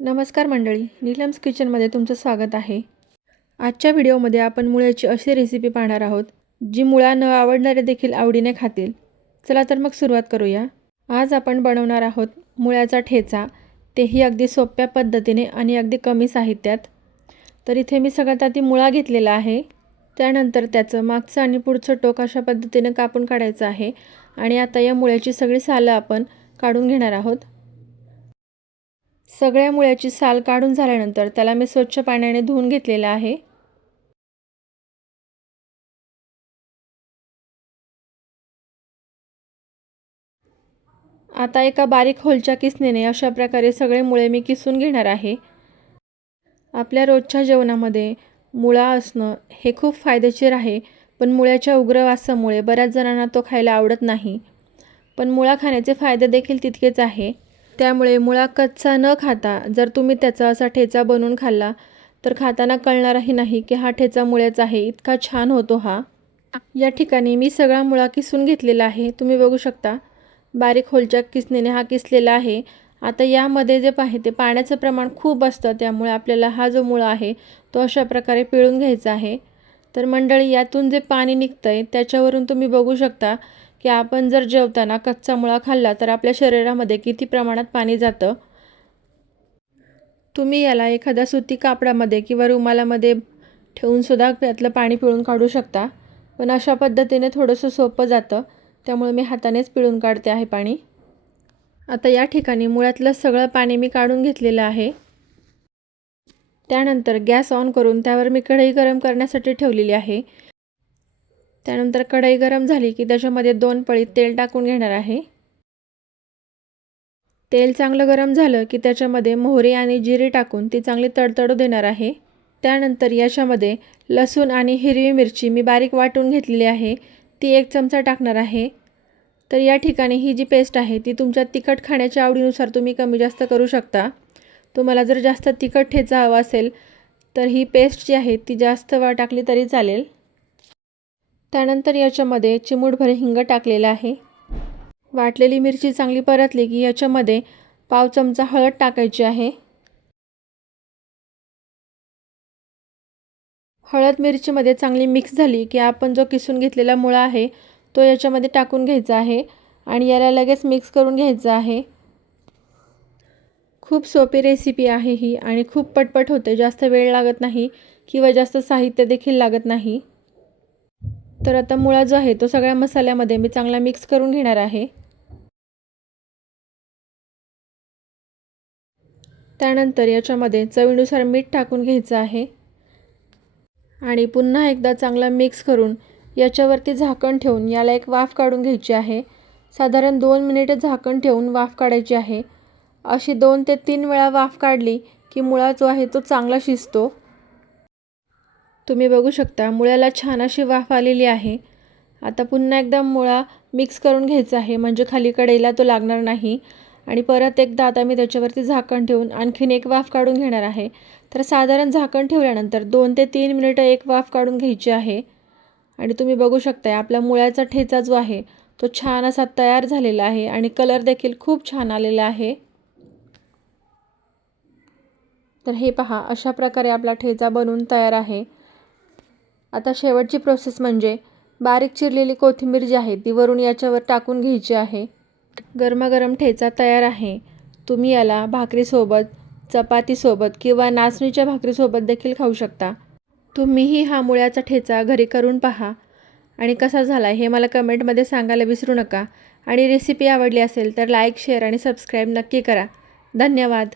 नमस्कार मंडळी, नीलम्स किचनमध्ये तुमचं स्वागत आहे। आजच्या व्हिडिओमध्ये आपण मुळ्याची अशी रेसिपी पाहणार आहोत जी मुळा न आवडणारे देखील आवडीने खातील। चला तर मग सुरुवात करूया। आज आपण बनवणार आहोत मुळ्याचा ठेचा, तेही अगदी सोप्या पद्धतीने आणि अगदी कमी साहित्यात। तर इथे मी सगळ्यात आधी मुळा घेतलेला आहे। त्यानंतर त्याचं मागचं आणि पुढचं टोक अशा पद्धतीने कापून काढायचं आहे आणि आता या मुळ्याची सगळी सालं आपण काढून घेणार आहोत। सगळ्या मुळ्याची साल काढून झाल्यानंतर त्याला मी स्वच्छ पाण्याने धुवून घेतलेला आहे। आता एका बारीक होलच्या किसणीने अशा प्रकारे सगळे मुळे मी किसून घेणार आहे। आपल्या रोजच्या जेवणामध्ये मुळा असणं हे खूप फायदेशीर आहे, पण मुळ्याच्या उग्र वासामुळे बऱ्याच जणांना तो खायला आवडत नाही। पण मुळा खाण्याचे फायदे देखील तितकेच आहे। त्यामुळे मुळा कच्चा न खाता जर तुम्ही त्याचा असा ठेचा बनवून खाल्ला तर खाताना कळणारही नाही की हा ठेचा मुळ्याचा आहे, इतका छान होतो हा। या ठिकाणी मी सगळा मुळा किसून घेतलेला आहे, तुम्ही बघू शकता। बारीक होलच्या किसणीने हा किसलेला आहे। आता यामध्ये जे ते पाण्याचं प्रमाण खूप असतं, त्यामुळे आपल्याला हा जो मुळा आहे तो अशा प्रकारे पिळून घ्यायचा आहे। तर मंडळी, यातून जे पाणी निघतंय त्याच्यावरून तुम्ही बघू शकता की आपण जर जेवताना कच्चा मुळा खाल्ला तर आपल्या शरीरामध्ये किती प्रमाणात पाणी जातं। तुम्ही याला एखाद्या सुती कापडामध्ये किंवा रुमालामध्ये ठेवून सुद्धा त्यातलं पाणी पिळून काढू शकता, पण अशा पद्धतीने थोडंसं सोपं जातं, त्यामुळे मी हातानेच पिळून काढते आहे पाणी। आता या ठिकाणी मुळ्यातलं सगळं पाणी मी काढून घेतलेलं आहे। त्यानंतर गॅस ऑन करून त्यावर मी कढई गरम करण्यासाठी ठेवलेली आहे। त्यानंतर कढई गरम झाली की त्याच्यामध्ये 2 पळी तेल टाकून घेणार आहे। तेल चांगलं गरम झालं की त्याच्यामध्ये मोहरी आणि जिरे टाकून ती चांगली तडतडू देणार आहे। त्यानंतर याच्यामध्ये लसूण आणि हिरवी मिरची मी बारीक वाटून घेतलेली आहे, ती 1 चमचा टाकणार आहे। तर या ठिकाणी ही जी पेस्ट आहे ती तुमच्या तिखट खाण्याच्या आवडीनुसार तुम्ही कमी जास्त करू शकता। तुम्हाला जर जास्त तिखट ठेचा हवा असेल तर ही पेस्ट जी आहे ती जास्त वेळ टाकली तरी चालेल। त्यानंतर याच्यामध्ये चिमूटभर हिंग टाकलेला आहे। वाटलेली मिरची चांगली परतली की याच्यामध्ये पाव चमचा हळद टाकायची आहे। हळद मिरचीमध्ये चांगली मिक्स झाली की आपण जो किसून घेतलेला मुळा आहे तो याच्यामध्ये टाकून घ्यायचा आहे आणि याला लगेच मिक्स करून घ्यायचं आहे। खूप सोपी रेसिपी आहे ही आणि खूप पटपट होते, जास्त वेळ लागत नाही किंवा जास्त साहित्य देखील लागत नाही। तर आता मुळा जो आहे तो सगळ्या मसाल्यामध्ये मी चांगला मिक्स करून घेणार आहे। त्यानंतर याच्यामध्ये चवीनुसार मीठ टाकून घ्यायचं आहे आणि पुन्हा एकदा चांगला मिक्स करून याच्यावरती झाकण ठेवून याला एक वाफ काढून घ्यायची आहे। साधारण 2 मिनिटे झाकण ठेवून वाफ काढायची आहे। अशी 2 ते 3 वेळा वाफ काढली की मुळा जो आहे तो चांगला शिजतो। तुम्ही बघू शकता मुळ्याला छान अशी वाफ आलेली आहे। आता पुन्हा एकदा मुळा मिक्स करून घ्यायचा आहे, म्हणजे खाली कढईला तो लागणार नाही। आणि परत एकदा आता मी त्याच्यावरती झाकण ठेवून आणखीन एक वाफ काढून घेणार आहे। तर साधारण झाकण ठेवल्यानंतर 2 ते 3 मिनिटं एक वाफ काढून घ्यायची आहे आणि तुम्ही बघू शकता आपला मुळ्याचा ठेचा जो आहे तो छान असा तयार झालेला आहे आणि कलर देखील खूप छान आलेला आहे। तर हे पहा, अशा प्रकारे आपला ठेचा बनवून तयार आहे। आता शेवटची प्रोसेस म्हणजे बारीक चिरलेली कोथिंबीर जी आहे ती वरून याच्यावर टाकून घ्यायची आहे। गरमागरम ठेचा तयार आहे। तुम्ही याला भाकरीसोबत, चपातीसोबत किंवा नाचणीच्या भाकरीसोबत देखील खाऊ शकता। तुम्हीही हा मुळ्याचा ठेचा घरी करून पहा आणि कसा झाला हे मला कमेंटमध्ये सांगायला विसरू नका। आणि रेसिपी आवडली असेल तर लाईक, शेअर आणि सबस्क्राईब नक्की करा। धन्यवाद।